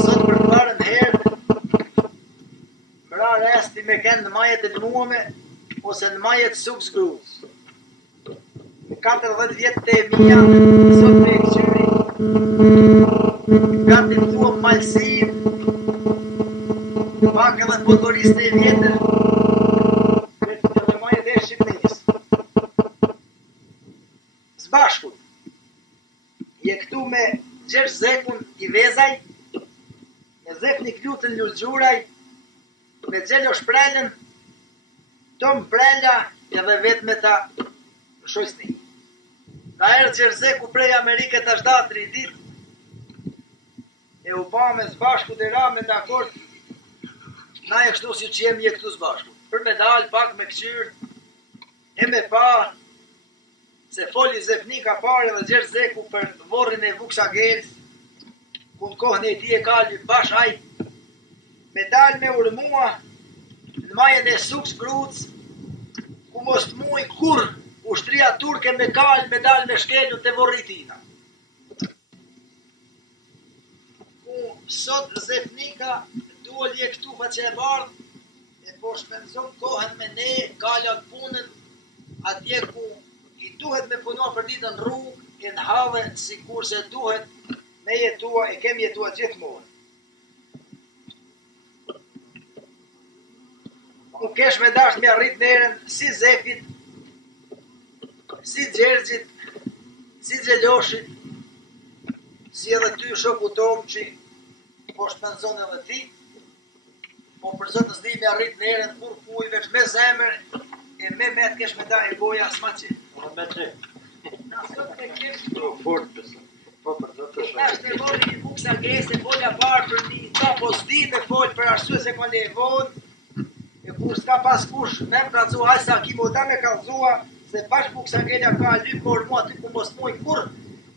Sot për të parën herë, mëra resti me kënë në majet e të muame, ose në majet suks gruz. Në 40 vjetë të e mija, sot me e këqyri, gati të thua malsim, pak edhe të motoriste e vjetër, edhe majet e Shqipënis. Zbashkut, je këtu me Gjergj Zekun i Vezaj, me Zekni Klutën Lurgjuraj, me Xhelo Shprelën, Tom Prela edhe vetë me ta shoqni. Ka erë Gjergj Zeku prej Amerike të ashda 3 ditë, e u ba me zbashku dhe ra me dakord, na e kështu si që jemi e këtu zbashku. Për me dalë pak me këqyrë, e me pa, se foli Zefnika pare dhe Gjergj Zeku për vorrin e Vuksagelës, ku në kohën e ti e kalli bash aj, me dalë me urmua në majen e suks gruc, ku mos të muj kur ushtria turke me kalë me dalë me shkelju të vorritina. Ku sot Zefnika duolje këtu pa që e bardh, e po shpenzon kohën me ne, kaljan punën, atje ku i duhet me punua për ditën rrugë, e në have si kur se duhet me jetua, e kemi jetua gjithmonë. Unë kesh me dash me arrit neren si Zefit, si Gjergjit, si Gjeloshit, si edhe ty shoku tom që po shpenzon edhe ti, po për zotës di me arrit neren kur kuj veç me zemër, e me të kesh me da e goja s'ma që. Me që. Na sot e kesh Fort pësë. Po për zotë shumë. Tash të voli një buksa gese, folja parë për një ta pozdi me folë për arsye se kënë e vonë, e kur s'ka pas kush me më kalzua, hajë sa ki moda me kalzua, se bash buksa gelja ka lypë por mua ty ku mos muj kur,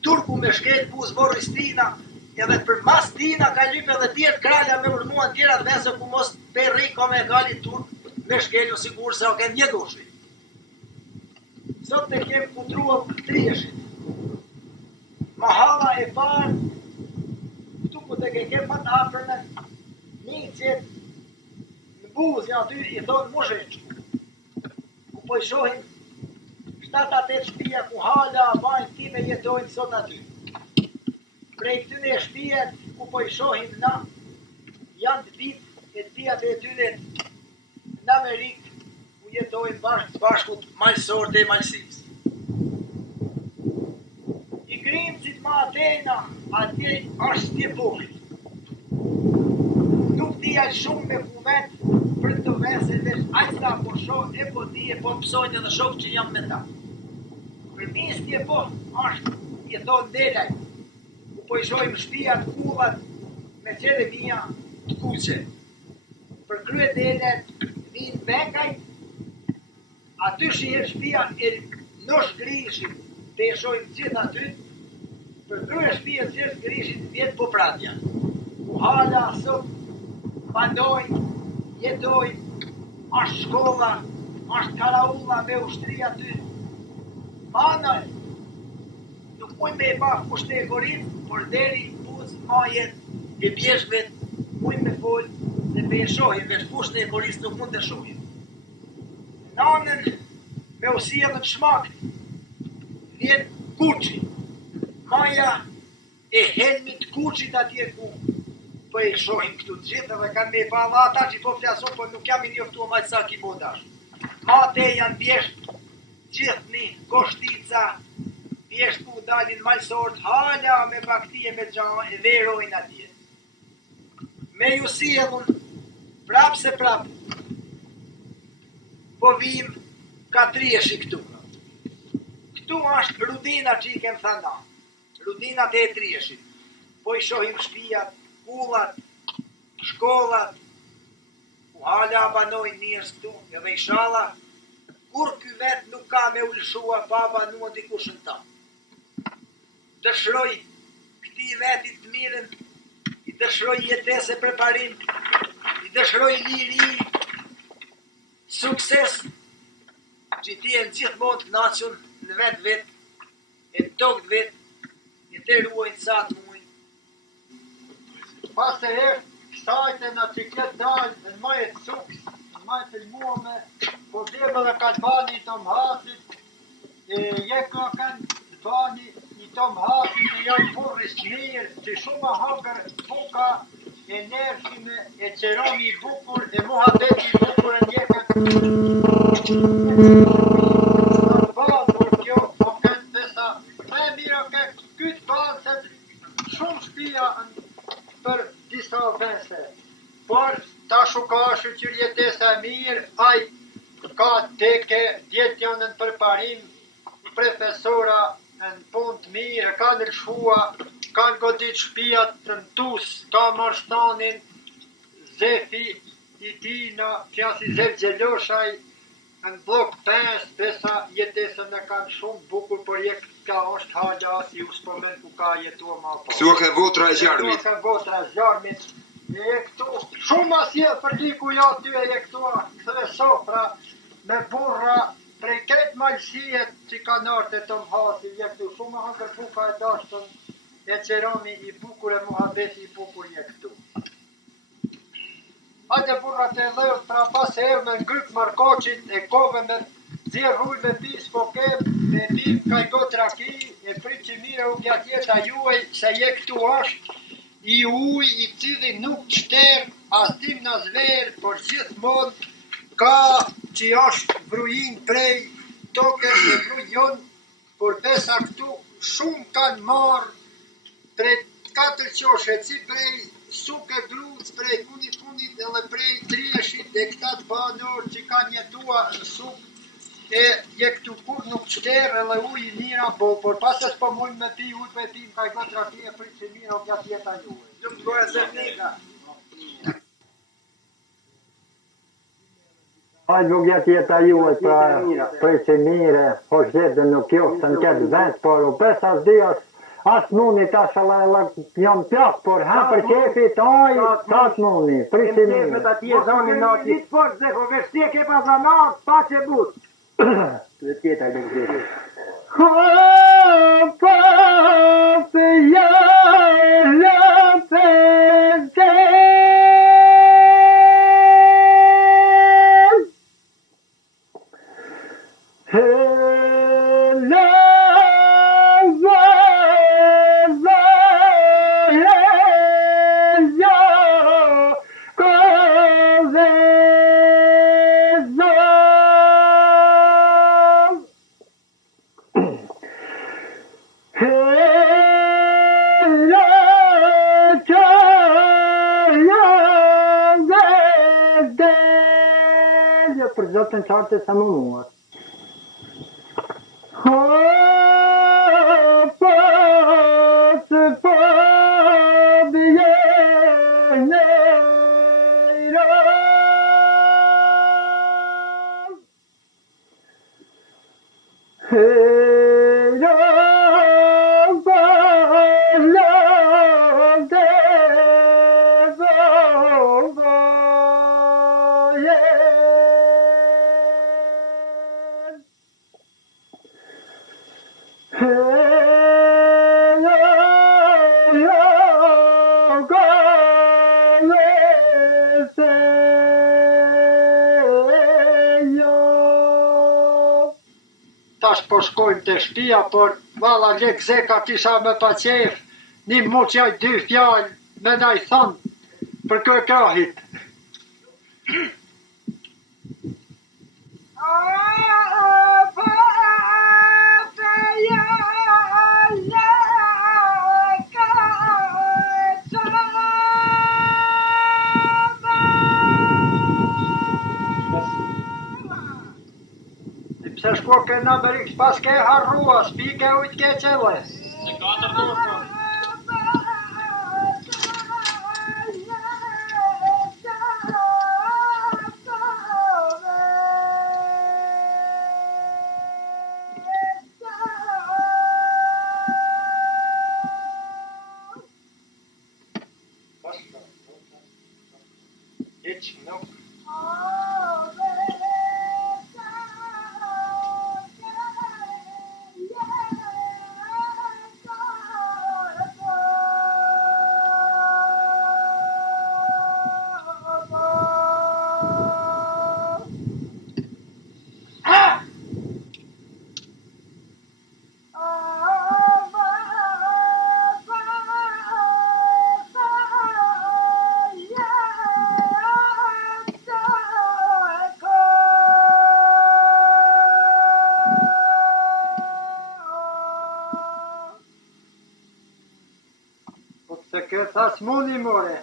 turku me shkel buz vorris tina, edhe për mas tina ka lypë edhe tjetë kralja me urmuan tjera dhe se ku mos perri ka me gali turk me shkelju sigur se o ken një dushi. Sot të kem kundrua trieshit. Mahalla e parë, këtu ku të kem më të afërme, një qëtë në buzë janë aty i thonë musheq, ku po i shohin 7-8 shtëpia ku hala bajnë time jetojnë sot aty. Prej këtyne shtëpijet ku po i shohin na, janë të ditë e të pijat e tyne në Amerikë, ku jetojnë bashkut malësor dhe malësisë. Grimësit ma atena, atje është tje bukit. Nuk dhja shumë me kuvet për të vese dhe ajsa po shoh e po dhje po pësojnë edhe shoh që jam me ta. Për mis tje po është, je thonë delaj, ku po i shojmë shtijat, kullat, me qede vija të kuqe. Për krye delaj, vinë bekaj, aty shihet shtija e nosh grishit, të e shojmë gjithë aty, për krye shtëpia Gjergj Grishit vjetë popradja. Ku hala sot, bandojnë, jetojnë, është shkolla, është karaulla me ushtri aty. Manaj, nuk mujnë me e pa kushte e korit, por deri buz majet e bjeshve mujnë me folë dhe me e shohin, veç kushte e korit nuk mund të shohin. Nanën me usia dhe të shmakt, vjetë kuqi. Maja e helmit kuqit atje ku po e shohin këtu të gjithë dhe kanë me e pa ata që po flason, po nuk jam i njoftu ma që sa ki bodash. Mate janë bjesht gjithë një koshtica, bjesht ku dalin malsort, hala me baktije me gjanë e verojnë atje. Me ju si edhun, prap se prap, po vim ka trieshi këtu. Këtu është rudina që i kem thana. Rudinat e trieshit, po i shohim shtëpijat, kullat, shkollat, ku hala banojnë njerëz këtu, edhe inshallah, kur ky vet nuk ka me ulshua pa banua dikush në ta. Dëshroj këti vetit të mirën, i dëshroj jetese për parim, i dëshroj liri, sukses, që ti e në gjithmonë të nacion në vetë, e në tokë vetë, e të ruajnë sa të mujnë, pas e sajte në që këtë dalë në majë të sukës, në majë të lmuame, po dhebë dhe ka të bani të mhasit, jekë kanë të bani i të mhasit e janë burris mirë, që shumë hangër buka, e nërshime, e qeromi i bukur, e muhabeti i bukur e njekët. Në balë, por kjo, po këtë besa, me mira këtë balë, se shumë shpia për disa vese. Por, ta shukashë që jetesa mirë, aj ka teke, djetë janë në përparim, profesora në punë të mirë, kanë lëshua, kanë godit shpijat të në tus, ka marshtanin, Zefi i tina, fjasi Zef Gjeloshaj, në blok 5, besa jetesën e kanë shumë bukur, por jek ka është halja si u spomen ku ka jetua ma po. Këtua ke votra e zjarmit. Këtua ke votra e zjarmit. E këtu, shumë asje për liku ja ty e këtua, këtëve sofra, me burra, prej këtë malësijet që ka nërte të mhasi, je këtu, shumë hangër buka e dashtën, e qerami i bukur e muhabeti i bukur je këtu. Hajde burrat e dhejët, pra pas e erë me ngryk markoqit, e kove me dzirë rruj me pis, po kem, me bim, ka i gotë raki, e prit që mire u gjatë jeta juaj, se je këtu është, i uj, i cili nuk qterë, as tim në zverë, por gjithmonë, ka që është vrujin prej tokës e vrujon, por besa këtu shumë kanë marë prej 4 qoshe, si prej suke gruc, prej punit edhe prej trieshit e këta të banor që kanë jetua në suk, e je këtu kur nuk qterë edhe uj i mira, por pas e s'po mujnë me pi uj për pim, ka i gotë raki e prit që mira o gjatë jeta juve. Nuk të gojë zërnika. Hajde nuk jatë jeta juaj pra prej që mire, po shqete nuk jo, se në këtë vend, por u pes as di as muni tash jam pjak, por ha për qefit, oj, tas muni, prej që mire. Me të atje zoni në ati. Ditë por, zeko, vështje ke pa zanat, pa që but. Dhe tjeta dhe gjithë. Për zotën qartë sa më muar. Tash po shkojmë të shtëpia, por valla lek zeka kisha me pa qef, një muqjaj 2 fjallë, me na i thonë për kë krahit. Se shko ke në Amerikë, pas ke harrua, s'pike ujtë ke qele. Në 4 dorë. Hiç nuk. Se kjo tha s'muni more.